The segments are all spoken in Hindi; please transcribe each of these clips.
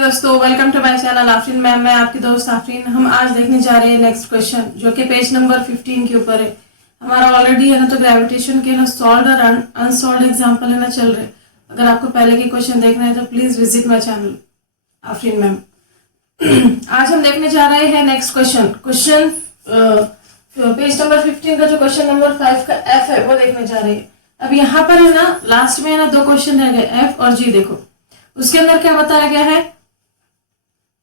दोस्तों, welcome to my channel Afreen ma'am. मैं आपकी दोस्त आफरीन। हम आज देखने जा रहे हैं नेक्स्ट क्वेश्चन, जो कि पेज नंबर 15 के ऊपर है। हमारा ऑलरेडी है ना तो ग्रेविटेशन के ना सॉल्व्ड और अनसॉल्व्ड एग्जांपल है ना चल रहे। अगर आपको पहले के क्वेश्चन देखना है तो please visit my channel Afreen ma'am. आज हम देखने जा रहे हैं नेक्स्ट क्वेश्चन पेज नंबर 15 का जो क्वेश्चन नंबर 5 का एफ है वो देखने जा रहे हैं। अब यहाँ पर है ना लास्ट में है ना दो क्वेश्चन रह गए, एफ और जी। देखो उसके अंदर क्या बताया गया है,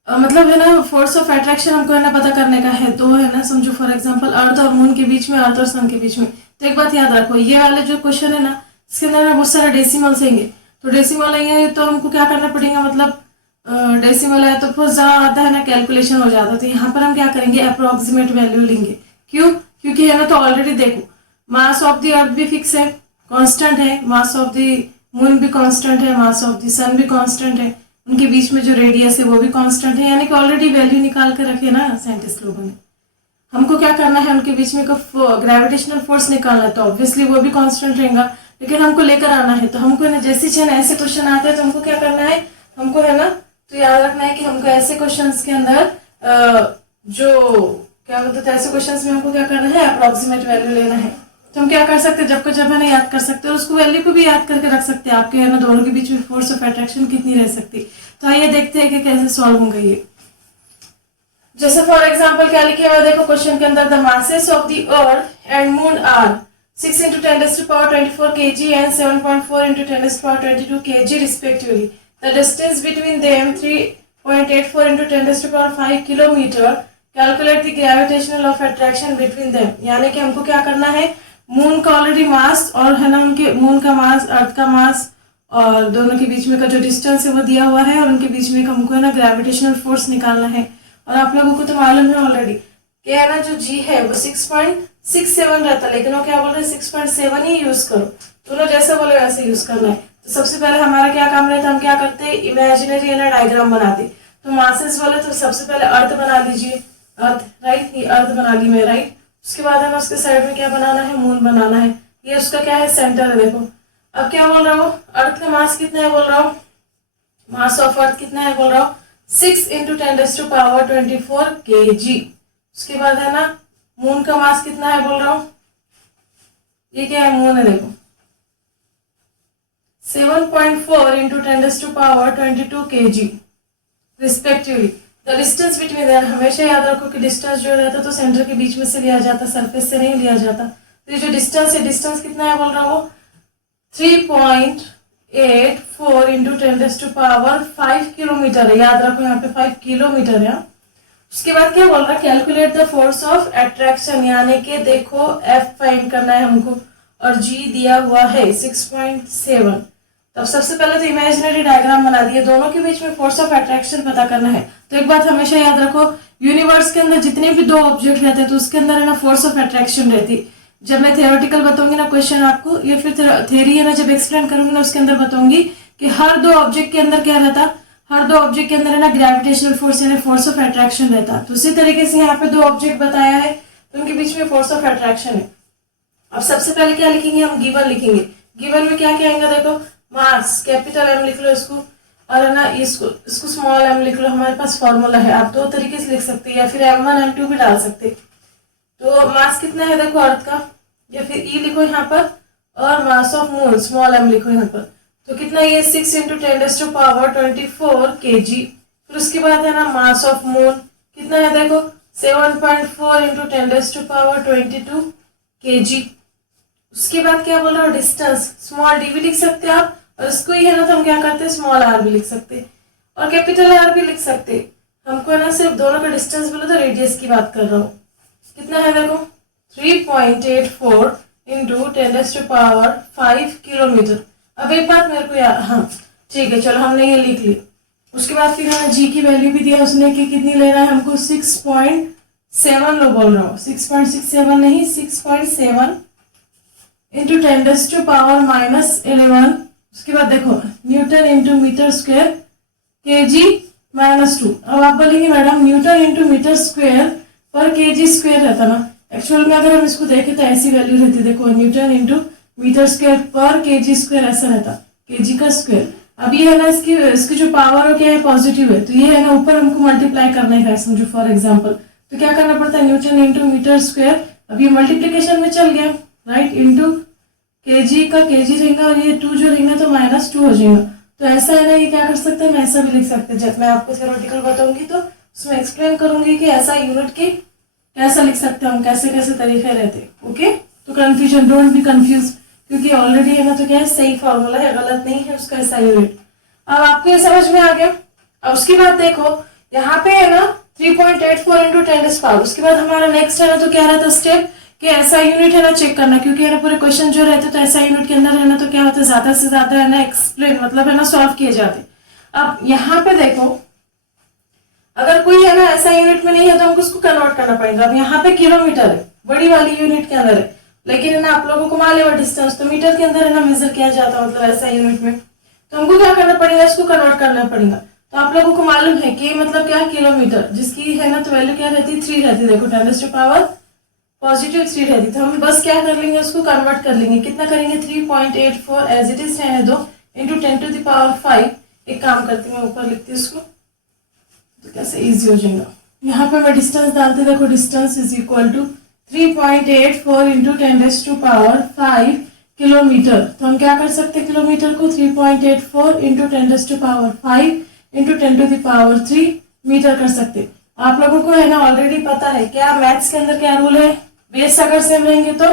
मतलब है ना फोर्स ऑफ अट्रैक्शन हमको है ना पता करने का है। तो है ना समझो फॉर एग्जांपल अर्थ और मून के बीच में, अर्थ और सन के बीच में। तो एक बात याद रखो, ये वाले जो क्वेश्चन है ना इसके अंदर बहुत सारे डेसिमल्स आएंगे। तो डेसिमल आएंगे तो हमको क्या करना पड़ेगा, मतलब डेसिमल है तो बहुत ज्यादा आता है ना कैलकुलेशन हो जाता है। तो यहाँ पर हम क्या करेंगे, अप्रोक्सीमेट वैल्यू लेंगे। क्यों? क्योंकि है ना तो ऑलरेडी देखो मास ऑफ द अर्थ भी फिक्स है, कॉन्स्टेंट है, मास ऑफ द मून भी कांस्टेंट है, मास ऑफ द सन भी कांस्टेंट है, उनके बीच में जो रेडियस है वो भी कांस्टेंट है। यानी कि ऑलरेडी वैल्यू निकाल कर रखे ना साइंटिस्ट लोगों ने। हमको क्या करना है, उनके बीच में ग्रेविटेशनल फोर्स निकालना है। तो ऑब्वियसली वो भी कांस्टेंट रहेगा, लेकिन हमको लेकर आना है। तो हमको ना जैसे ही ऐसे क्वेश्चन आते हैं तो हमको क्या करना है, हमको है ना तो याद रखना है कि हमको ऐसे क्वेश्चन के अंदर जो क्या बोलते हैं, ऐसे क्वेश्चन में हमको क्या करना है, अप्रोक्सीमेट वैल्यू लेना है। तो हम क्या कर सकते हैं, जब को जब है ना याद कर सकते हैं, उसको वैल्यू को भी याद करके रख सकते हैं। आपके है ना दोनों के बीच में फोर्स ऑफ अट्रैक्शन कितनी रह सकती। तो आइए देखते हैं कि कैसे सॉल्व होंगे ये। जैसे फॉर एग्जांपल क्या लिखे हुआ देखो क्वेश्चन के अंदर, the masses of the earth and moon are 6 × 10⁻24 kg and 7.4 × 10⁻22 kg respectively. The distance between them 3.84 × 10⁵ kilometre. Calculate the gravitational of attraction between them. यानी कि हमको क्या करना है, मून का ऑलरेडी मास और है ना उनके मून का मास, अर्थ का मास और दोनों के बीच में का जो डिस्टेंस है वो दिया हुआ है, और उनके बीच में का हमको है ना ग्रेविटेशनल फोर्स निकालना है। और आप लोगों को तो मालूम है ऑलरेडी कि है ना जो जी है वो 6.67 रहता है, लेकिन वो क्या बोल रहे हैं 6.7 ही यूज करो। दोनों जैसे बोले वैसे यूज करना है। तो सबसे पहले हमारा क्या काम रहता है, हम क्या करते हैं, इमेजिनरी है ना डायग्राम बनाते। तो मासेस बोले तो सबसे पहले अर्थ बना लीजिए, अर्थ राइट, ये अर्थ बना ली मैं राइट। उसके बाद है ना उसके साइड में क्या बनाना है, मून बनाना है। ये उसका क्या है, सेंटर है। देखो अब क्या बोल रहा हूँ, अर्थ का मास कितना है बोल रहा हूँ, मास ऑफ अर्थ कितना है बोल रहा हूँ 6 × 10⁻24 kg। उसके बाद है ना मून का मास कितना है बोल रहा हूँ, ये क्या है मून है देखो 7.4 × 10⁻22 kg respectively. The distance between them, हमेशा याद रखो कि डिस्टेंस जो रहता है तो सेंटर के बीच में से लिया जाता, सरफेस से नहीं लिया जाता। तो ये जो डिस्टेंस है, डिस्टेंस कितना है बोल रहा हूँ 3.84 × 10⁵ किलोमीटर है। याद रखो यहाँ पे 5 किलोमीटर है। उसके बाद क्या बोल रहा है, calculate the force of attraction. यानी कि देखो एफ फाइंड करना है हमको, और जी दिया हुआ है 6.7। अब सबसे पहले तो इमेजिनरी डायग्राम बना दिए, दोनों के बीच में फोर्स ऑफ अट्रैक्शन पता करना है। तो एक बात हमेशा याद रखो, यूनिवर्स के अंदर जितने भी दो ऑब्जेक्ट रहते हैं तो उसके अंदर है ना फोर्स ऑफ अट्रैक्शन रहती। जब मैं थियोरेटिकल बताऊंगी ना क्वेश्चन आपको, या फिर थ्योरी है ना जब एक्सप्लेन करूंगी ना उसके अंदर बताऊंगी कि हर दो ऑब्जेक्ट के अंदर क्या रहता, हर दो ऑब्जेक्ट के अंदर है ना ग्रेविटेशनल फोर्स यानी फोर्स ऑफ अट्रैक्शन रहता। तो उसी तरीके से यहाँ पे दो ऑब्जेक्ट बताया है तो उनके बीच में फोर्स ऑफ अट्रैक्शन है। अब सबसे पहले क्या लिखेंगे, हम गिवन लिखेंगे। गिवन में क्या क्या आएगा देखो, मास कैपिटल एम लिख लो इसको, और है ना इसको स्मॉल एम लिख लो। हमारे पास फॉर्मूला है, आप दो तरीके से लिख सकते हैं, या फिर m1 m2 भी डाल सकते। तो मास कितना है देखो अर्थ का, या फिर ई लिखो यहाँ पर, और mass of moon small M लिखो यहाँ पर। तो कितना ये 6 × 10⁻24 kg। फिर उसके बाद है ना मास ऑफ मून कितना है देखो 7.4 × 10⁻22 kg। उसके बाद क्या बोल रहा हूँ, डिस्टेंस स्मॉल डी भी लिख सकते हैं आप, और इसको ही है ना तो हम क्या करते हैं स्मॉल आर भी लिख सकते और कैपिटल आर भी लिख सकते। हमको है ना सिर्फ दोनों का डिस्टेंस बोलो तो रेडियस की बात कर रहा हूँ। कितना है देखो 3.84 × 10⁵ किलोमीटर। अब एक बात मेरे को यार, हाँ ठीक है चलो हमने ये लिख ली। उसके बाद फिर हमें जी की वैल्यू भी दिया उसने कि कितनी लेना है हमको, 6.7 लो बोल रहा हूँ, 6.67 नहीं 6.7 × 10⁻−11। उसके बाद देखो Newton into metre square kg-2। अब आप बोलेंगे madam Newton into metre square पर kg स्क्वायर रहता ना। एक्चुअल में अगर हम इसको देखें तो ऐसी वैल्यू रहती, देखो न्यूटन इंटू मीटर स्क्वायर पर kg स्क्वायर ऐसा रहता, kg का स्क्वायर। अब ये है ना इसकी जो पावर है क्या है, पॉजिटिव है, तो ये है ना ऊपर हमको मल्टीप्लाई करने का है समझो फॉर एग्जांपल, तो क्या करना पड़ता है, न्यूटन इंटू मीटर स्क्वायर। अब ये मल्टीप्लीकेशन में चल गया, राइट, इंटू केजी का केजी रहेगा और ये 2 जो रहेगा तो -2 हो जाएगा। तो ऐसा है ना, ये क्या कर सकते हैं, मैं ऐसा भी लिख सकते हैं, जब मैं आपको थ्योरेटिकल बताऊंगी तो उसमें एक्सप्लेन करूंगी कि ऐसा यूनिट की कैसा लिख सकते हैं हम, कैसे कैसे तरीके रहते हैं। ओके, तो कंफ्यूजन, डोंट बी कंफ्यूज, क्योंकि ऑलरेडी है ना तो क्या है, सही फॉर्मूला है, गलत नहीं है उसका ऐसा यूनिट। अब आपको ये समझ में आ गया। अब उसके बाद देखो यहाँ पे है ना 3.84 इंटू 10⁻, उसके बाद हमारा नेक्स्ट है ना तो क्या रहता स्टेप कि ऐसा यूनिट है ना चेक करना, क्योंकि है ना पूरे क्वेश्चन जो रहते तो ऐसा यूनिट के अंदर है ना तो क्या होता है, ज्यादा से ज्यादा है ना एक्सप्लेन मतलब है ना सॉल्व किए जाते। अब यहाँ पे देखो अगर कोई है ना ऐसा यूनिट में नहीं है तो हमको उसको कन्वर्ट करना पड़ेगा। अब यहाँ पे किलोमीटर है, बड़ी वाली यूनिट के अंदर है, लेकिन है ना आप लोगों को मालूम है डिस्टेंस तो मीटर के अंदर है ना मेजर किया जाता है, मतलब ऐसा यूनिट में, तो हमको क्या करना पड़ेगा, इसको कन्वर्ट करना पड़ेगा। तो आप लोगों को मालूम है कि मतलब क्या, किलोमीटर, जिसकी है ना तो वैल्यू क्या रहती है, 3 रहती है, देखो 10⁻³ रहती, तो हम बस क्या कर लेंगे, उसको कन्वर्ट कर लेंगे। कितना करेंगे, 3.84 एज इट इज रहने दो इंटू 10⁵। एक काम करती हूँ, मैं ऊपर लिखती हूँ उसको, तो कैसे इजी हो जाएगा। यहाँ पे मैं डिस्टेंस डालती, देखो distance is equal to 3.84 into 10⁵ kilometre. तो हम क्या कर सकते हैं, किलोमीटर को 3.84 इंटू 10⁵ इंटू 10⁻³ मीटर कर सकते। आप लोगों को है ना ऑलरेडी पता है क्या, मैथ्स के अंदर क्या रूल है, बेस अगर सेम रहेंगे तो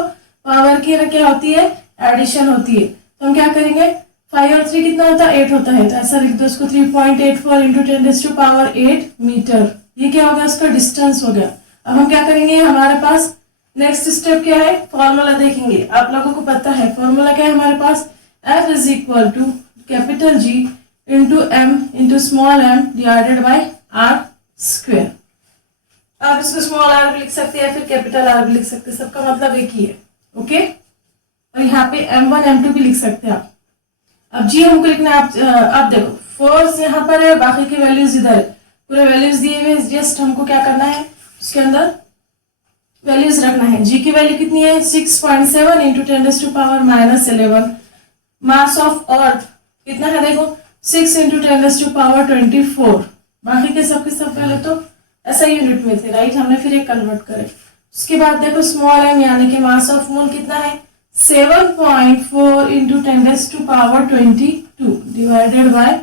पावर की ना क्या होती है, एडिशन होती है। तो हम क्या करेंगे, 5 और 3 कितना होता है, 8 होता है, तो ऐसा लिख दो उसको 3.84 इंटू 10⁸ मीटर। ये क्या हो गया, उसका डिस्टेंस हो गया। अब हम क्या करेंगे, हमारे पास नेक्स्ट स्टेप क्या है, फॉर्मूला देखेंगे। आप लोगों को पता है फॉर्मूला क्या है हमारे पास, F is equal to capital G into M into small m divided by R square. आप इसको स्मॉल r भी लिख सकते हैं या फिर कैपिटल R भी लिख सकते हैं, सबका मतलब एक ही है। ओके, और यहाँ पे M1 M2 भी लिख सकते हैं आप। अब जी हमको लिखना है, आप देखो फोर्स यहाँ पर है, बाकी की वैल्यूज इधर है, पूरे वैल्यूज दिए हुए, जस्ट हमको क्या करना है, उसके अंदर वैल्यूज रखना है। जी की वैल्यू कितनी है, 6.7 इंटू 10⁻⁻11। मास ऑफ अर्थ कितना है, देखो 6 इंटू 10⁻24। बाकी के सब पहले तो ऐसा यूनिट में थे, राइट, हमने फिर एक कन्वर्ट करे। उसके बाद देखो स्मॉल m यानी कि मास ऑफ मून कितना है, 7.4 into 10⁻22 divided by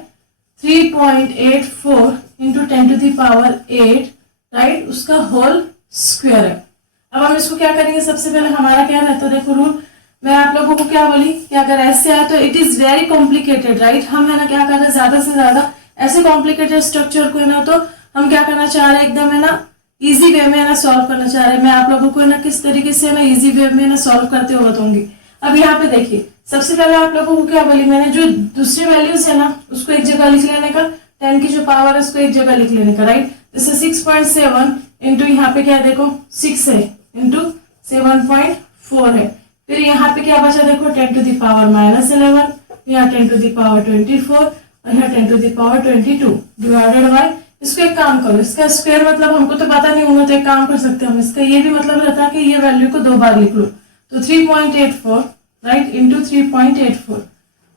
3.84 into 10⁸, right, उसका होल स्क्वायर है। अब हम इसको क्या करेंगे, सबसे पहले हमारा क्या रहता है, देखो रूल, मैं आप लोगों को क्या बोली कि अगर ऐसे आए तो it is very complicated, right, हम है ना क्या कर रहे हैं, ज्यादा से ज्यादा ऐसे कॉम्प्लिकेटेड स्ट्रक्चर को है ना तो हम क्या करना चाह रहे हैं, एकदम है ना इजी वे में है ना सॉल्व करना चाह रहे हैं। मैं आप लोगों को है ना किस तरीके से है ना इजी वे में ना सॉल्व करते हुए बताऊंगी। अब यहाँ पे देखिए, सबसे पहले आप लोगों को क्या बोली मैंने, जो दूसरी वैल्यूज है ना उसको एक जगह लिख लेने का, 10 की जो पावर है उसको एक जगह लिख लेने का, राइट। जैसे 6.7 इंटू यहाँ पे क्या है, देखो 6 है इंटू 7.4 है, फिर यहाँ पे क्या बचा, देखो 10⁻⁻11, यहाँ 10⁻24 और यहाँ 10⁻22 डिवाइडेड बाय, इसको एक काम करो, इसका स्क्वायर मतलब हमको तो पता नहीं होगा तो एक काम कर सकते हैं हम, इसका ये भी मतलब रहता है कि ये वैल्यू को 2 बार लिख लो, तो 3.84, right, into 3.84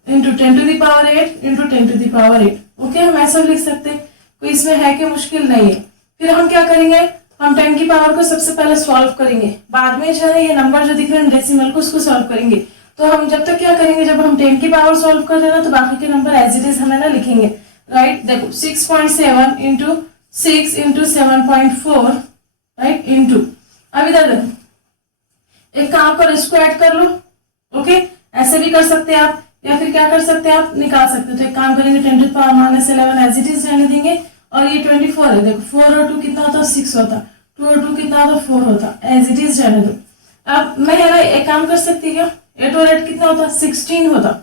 into 10⁸ into 10⁸। Okay, हम ऐसा लिख सकते हैं, कोई इसमें है कि मुश्किल नहीं है। फिर हम क्या करेंगे, हम 10 की पावर को सबसे पहले सॉल्व करेंगे, बाद में जो है ये नंबर जो दिख रहे हैं डेसिमल को उसको सॉल्व करेंगे। तो हम जब तक क्या करेंगे, जब हम 10 की पावर सॉल्व कर रहे हैं ना तो बाकी के नंबर एज इट इज हमें ना लिखेंगे, राइट। देखो 6.7 इंटू 6 इंटू 7.4, राइट, इंटू, अब इधर देखो एक काम करो, इसको ऐड कर लो। ओके, ऐसे भी कर सकते हैं आप, या फिर क्या कर सकते हैं आप, निकाल सकते हो। तो एक काम करेंगे 10⁻⁻11 एज इट इज रहने देंगे, और ये 24 है, देखो 4 और 2 कितना होता, 6 होता, 2 और 2 कितना होता, 4 होता, एज इट इज रहने दो। अब मैं है ना एक काम कर सकती है, 8 और 8 कितना होता, 16 होता।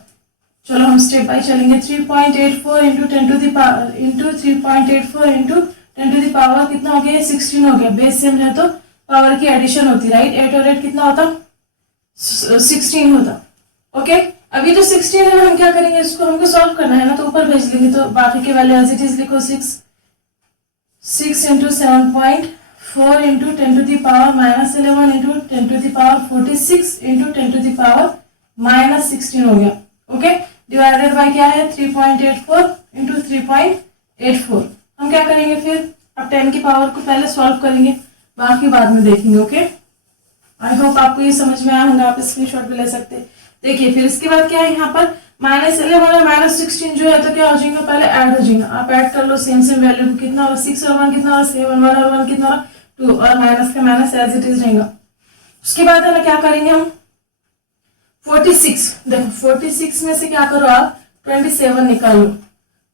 चलो हम स्टेप बाय चलेंगे, 3.84 इंटू 10⁻⁻3.84 इंटू 10⁻⁻ कितना हो गया, 16 हो गया। बेस सेम रहे तो पावर की एडिशन होती, राइट। 8 और 8 कितना होता, 16 होता। ओके, अभी तो 16 है, हम क्या करेंगे, इसको हमको सॉल्व करना है ना, तो ऊपर भेज लेंगे, तो बाकी के वैल्यू एज इट इज लिखो, 6 इंटू 7.4 इंटू 10⁻⁻11 इंटू 10⁻46 इंटू 10⁻⁻16 हो गया। ओके, डिवाइडेड बाय क्या है 3.84 इंटू 3.84। हम क्या करेंगे फिर, अब 10 की पावर को पहले सॉल्व करेंगे, बाकी बाद में देखेंगे। ओके, आई होप आपको ये समझ में आया होगा, आप स्क्रीनशॉट भी ले सकते हैं। देखिए फिर इसके बाद क्या है यहाँ पर -11 और -16 जो है तो क्या हो जाएगा, पहले ऐड हो जाएगा। आप ऐड कर लो सेम सेम वैल्यू को, कितना होगा 6 और 1 कितना होगा 7, 1 और 1 कितना होगा 2, और माइनस का माइनस एज इट इज रहेगा। उसके बाद है ना क्या करेंगे हम 46, देखो 46 में से क्या करो आप 27 निकालो।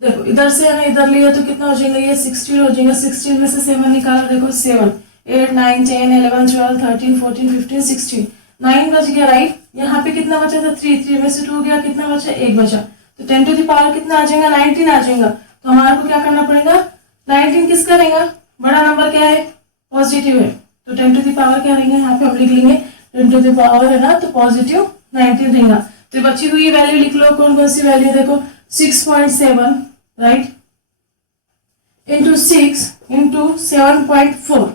देखो इधर से है ना इधर लिया तो कितना हो जाएगा, ये 16 हो जाएगा। 16 में से 7 निकालो, देखो 7, 8, 9, 10, 11, 12, 13, 14, 15, 16, 9 बच गया राइट। यहाँ पे कितना बचा था 3, 3 में से 2 गया, कितना बचा 1 बचा, तो 10 टू द पावर कितना आ जाएगा 19 आ जाएगा। तो हमारे को क्या करना पड़ेगा 19 किसका रहेगा, बड़ा नंबर क्या है पॉजिटिव है, तो 10 टू द पावर क्या रहेगा, यहाँ पे हम लिख लेंगे 10 टू द पावर है ना तो पॉजिटिव 19 रहेगा। तो बची हुई वैल्यू लिख लो, कौन कौन सी वैल्यू, देखो 6.7 राइट इंटू 6 इंटू 7.4।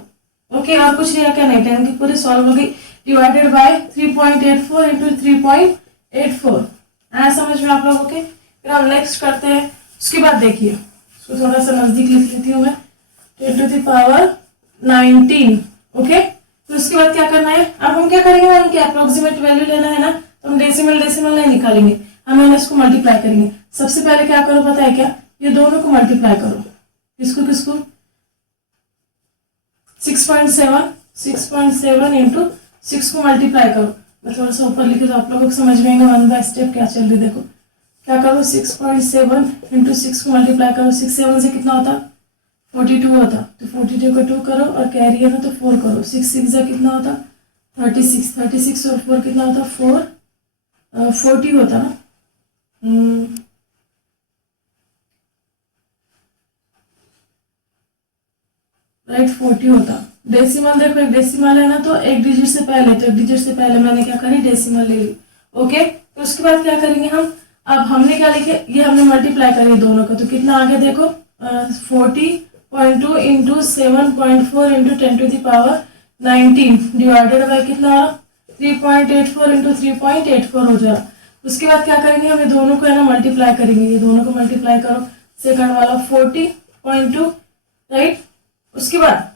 ओके, और कुछ नहीं क्या नहीं, 10 की पूरी सॉल्व हो गई, डिवाइडेड बाय 3.84 इंटू 3.84। आया समझ में आप लोगों के। फिर हम नेक्स्ट करते हैं। उसके बाद देखिए उसको थोड़ा सा नजदीक लिख लेती हूँ मैं, 10 टू द पावर 19। ओके, तो उसके बाद क्या करना है, अब हम क्या करेंगे, उनकी अप्रोक्सीमेट वैल्यू लेना है ना, तो हम डेसिमल नहीं निकालेंगे, हम इसको मल्टीप्लाई करेंगे। सबसे पहले क्या करो पता है क्या, ये दोनों को मल्टीप्लाई करो, किसको किसको 6.7 इंटू 6 को मल्टीप्लाई करो। मैं थोड़ा सा ऊपर लिखे तो आप लोगों को समझ में आएगा वन बाय स्टेप क्या चल रही। देखो क्या करो 6.7 इंटू 6 को मल्टीप्लाई करो, 6 7 से कितना होता 42 होता, तो 42 को 2 करो और कैरी है ना तो 4 करो, 6 6 से कितना होता 36, 36 और 4 कितना होता 40 होता ना। राइट 40 होता। डेसिमल देखो एक डेसिमल है ना तो एक डिजिट से पहले, तो एक डिजिट से पहले मैंने क्या करी डेसिमल ले ली। ओके, तो उसके बाद क्या करेंगे हम, अब हमने क्या लिखे, ये हमने मल्टीप्लाई करेंगे दोनों का, तो कितना आ गया देखो 40.2 into 7.4 into 10 to the power 19 divided by कितना 3.84 इंटू 3.84 हो जाएगा। उसके बाद क्या करेंगे हम, ये दोनों को है ना मल्टीप्लाई करेंगे, ये दोनों को मल्टीप्लाई करो, सेकंड वाला 40.2 राइट। उसके बाद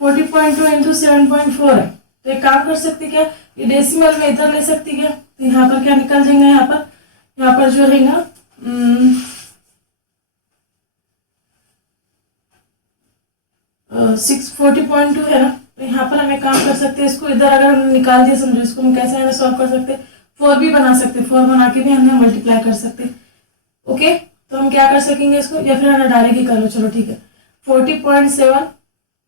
40.2 इंटू 7.4 है, तो एक काम कर सकते क्या, ये डेसिमल में इधर ले सकती क्या, तो यहाँ पर क्या निकल जाएगा, यहाँ पर जो रहेगा 40.2 है ना, तो यहाँ पर हम एक काम कर सकते हैं, इसको इधर अगर हमने निकाल दिया समझो, इसको हम कैसे है सॉल्व कर सकते हैं, 4 भी बना सकते, 4 बना के भी हमने मल्टीप्लाई कर सकते। ओके, तो हम क्या कर सकेंगे इसको, या फिर हमें डायरेक्ट ही कर लो, चलो ठीक है 40.7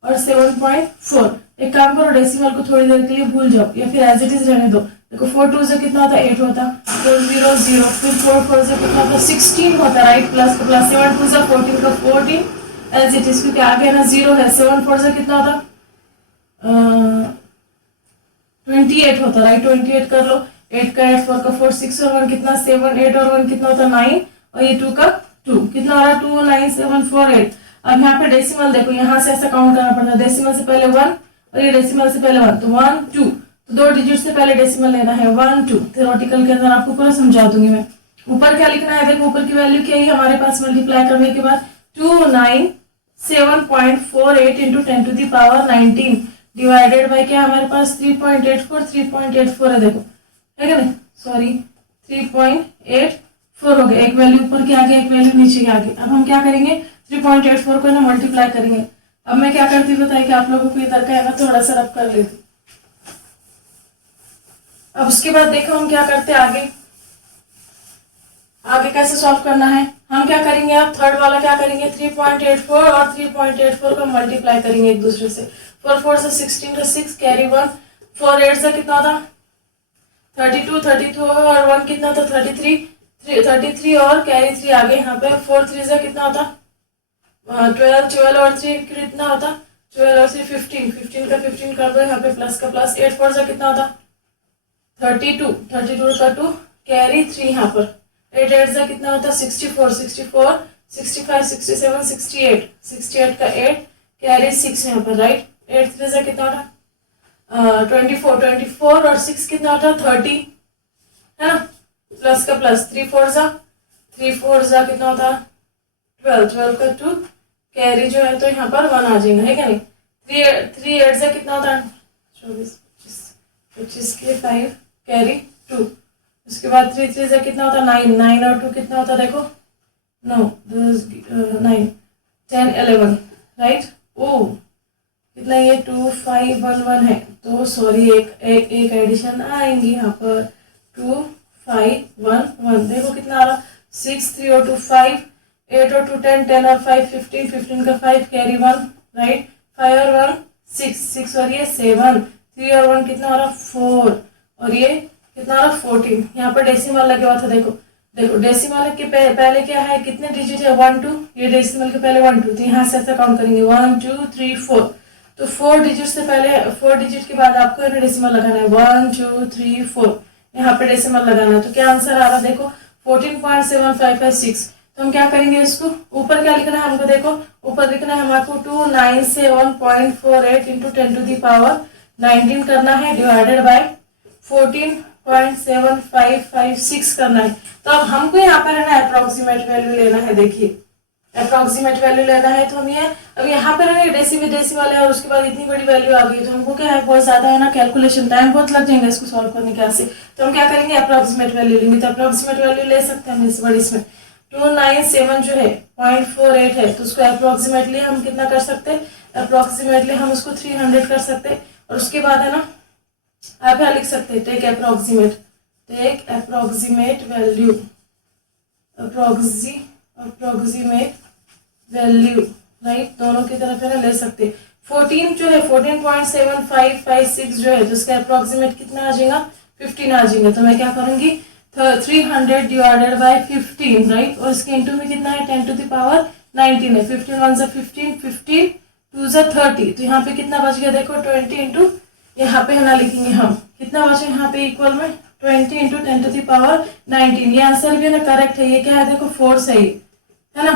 और 7.4। एक काम करो डेसिमल को थोड़ी देर के लिए भूल जाओ या फिर एज इट इज रहने दो। देखो 4 2 से कितना होता 8 होता, 4 0 0, फिर 4 4 से कितना होता 16 होता राइट, प्लस का प्लस 7 2 से 14 का 14 एज इट इज, क्योंकि आगे ना 0 है। 7 4 से कितना होता 28 होता राइट, 28 कर लो, 8 का 8 4 का 4 6 और 1 कितना 7, 8 और 1 कितना होता 9, और ये 2 का 2 कितना हो रहा 2 9 7 4 8। अब यहाँ पे डेसिमल देखो, यहाँ से ऐसा काउंट करना पड़ता है, डेसिमल से पहले 1 और ये डेसिमल से पहले 1, तो 1 2, तो 2 डिजिट से पहले डेसिमल लेना है 1 2। थ्योरेटिकल के अंदर आपको पूरा समझा दूंगी मैं। ऊपर क्या लिखना है, देखो ऊपर की वैल्यू क्या है हमारे पास, मल्टीप्लाई करने के बाद 297.48 into 10 to the power 19 divided by क्या हमारे पास 3.84 है, देखो है ना, सॉरी 3.84 हो गया, एक वैल्यू ऊपर के आगे एक वैल्यू नीचे के आगे। अब हम क्या करेंगे 3.84 को ना मल्टीप्लाई करेंगे। अब मैं क्या करती हूँ बताइए कि आप लोगों को इधर का है ना थोड़ा सा रब कर लेती। अब उसके बाद देखो हम क्या करते हैं आगे कैसे सॉल्व करना है। हम क्या करेंगे, अब थर्ड वाला क्या करेंगे 3.84 और 3.84 को मल्टीप्लाई करेंगे एक दूसरे से। 4 4 से 16 का 6 कैरी 1, 4 8 से कितना था 32, 32 और 1 कितना था 33 और कैरी 3 आगे यहाँ पे 4 3 से कितना होता 12, 12 और 3 कितना होता 12 और 3 15, 15 का 15 कर दो यहाँ पे प्लस का प्लस, 8 4 से कितना होता 32, 32 का 2 कैरी 3 यहाँ पर, 8 8 से कितना होता 64, 64 65 67 68, 68 का 8 कैरी 6 यहाँ पर राइट, 8 3 से कितना होता 24, 24 और 6 कितना होता 30 है ना। प्लस का प्लस, 3 4 जा, 3 4 जा कितना होता है 12, 12 का 2 कैरी जो है तो यहाँ पर 1 आ जाएगा, है क्या नहीं। 3 8 जा कितना होता है 24 25 के 5 कैरी 2। उसके बाद 3 3 जा कितना होता है 9, 9 और 2 कितना होता है देखो 9 9 10 11 राइट। ओ कितना ये 2 5 1 1 है तो सॉरी एक एडिशन आएंगी यहाँ पर 2 5 1 1। देखो कितना आ रहा 6 3 और 2 5, 8 और 2 10, 10 और 5 15, 15 का 5 कैरी 1 राइट। 5 और 1 6, 6 और ये 7, 3 और 1 कितना हो रहा 4 और ये कितना हो रहा 14। यहाँ पर डेसिमल लगे हुआ था देखो डेसिमल के पहले क्या है कितने डिजिट है 1 2, ये डेसिमल के पहले 1 2 तो यहाँ से ऐसा काउंट करेंगे 1 2 3 4 तो 4 डिजिट से पहले 4 डिजिट के बाद आपको यहाँ डेसिमल लगाना है 1 2 3 4 यहाँ पे डेसिमल लगाना है। तो क्या आंसर आ रहा देखो 14.7556। तो हम क्या करेंगे इसको ऊपर क्या लिखना है हमको देखो ऊपर लिखना है हमको 297.48 इंटू 10 टू दी पावर 19 करना है डिवाइडेड बाय 14.7556 करना है। तो अब हमको यहाँ पर है ना अप्रोक्सीमेट वैल्यू लेना है। देखिए अप्रोक्सीमेट वैल्यू लेना है तो हम ये अब यहाँ पर है डेसिमल है और उसके बाद इतनी बड़ी वैल्यू आ गई तो हमको क्या है बहुत ज्यादा है ना कैलकुलेशन टाइम बहुत लग जाएगा इसको सॉल्व करने के से। तो हम क्या करेंगे अप्रोक्सीमेट वैल्यू लेंगे। तो अप्रोक्सीमेट वैल्यू ले सकते हैं हम इस बड़ी इसमें 297 जो है 0.48 है तो उसको अप्रोक्सीमेटली हम कितना कर सकते हैं अप्रोक्सीमेटली हम उसको 300 कर सकते हैं। और उसके बाद है ना आप यहाँ लिख सकते हैं take approximate value approximate value right दोनों की तरफ है ना ले सकते हैं। 14 जो है 14.7556 जो है तो उसका अप्रोक्सीमेट कितना आ जाएगा 15 आ जाएगा। तो मैं क्या करूंगी 300 डिवाइडेड बाय 15 राइट और इसके इंटू में कितना है 10 टू द पावर 19 है 15 1 जा 15 15 2 जा 30 तो यहाँ पे कितना बच गया देखो 20 इंटू यहाँ पे है ना लिखेंगे हम कितना बचे यहाँ पे इक्वल में 20 इंटू 10 टू द पावर 19। ये आंसर भी है ना करेक्ट है। ये क्या है देखो 4 सही है ना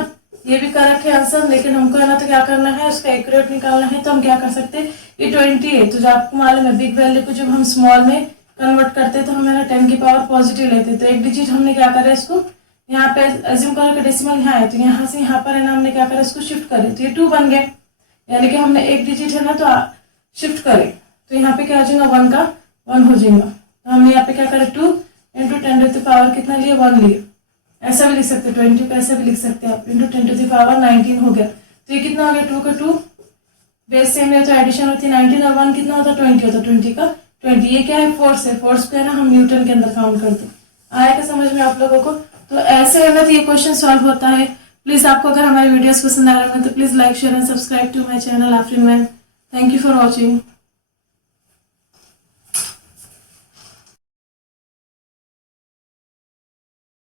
ये भी करेक्ट है आंसर। लेकिन हमको है ना तो क्या करना है उसका एक्यूरेट निकालना है। तो हम क्या कर सकते हैं ये 20 है तो जो आपको मालूम है बिग वैल्यू को जब हम स्मॉल में कन्वर्ट करते तो हमें ना 10 की पावर पॉजिटिव लेते तो एक डिजिट हमने क्या करा इसको यहाँ पे एज्यूम करो कि डेसिमल यहाँ है तो यहाँ से यहाँ पर है ना हमने क्या करा इसको शिफ्ट करे तो ये 2 बन गए यानी कि हमने एक डिजिट है ना तो शिफ्ट करे तो यहाँ पे क्या हो जाएगा 1 का 1 हो जाएगा। तो हमने यहाँ पे क्या करे 2 इंटू 10 टू द पावर कितना लिए 1 लिए ऐसा भी लिख सकते 20 को ऐसा भी लिख सकते हैं आप इंटू 10 टू द पावर 19 हो गया। तो ये कितना हो गया 2 का 2 बेस सेम है तो एडिशन होती है 19 और 1 कितना होता 20 होता 20 का 20। ये क्या है फोर्स है फोर्स को है ना हम न्यूटन के अंदर काउंट करते। आएगा समझ में आप लोगों को। तो ऐसे है ना तो ये क्वेश्चन सॉल्व होता है। प्लीज आपको अगर हमारे वीडियोस पसंद आ रहे हैं तो please like share and subscribe to my channel Afreen ma'am. Thank you for watching.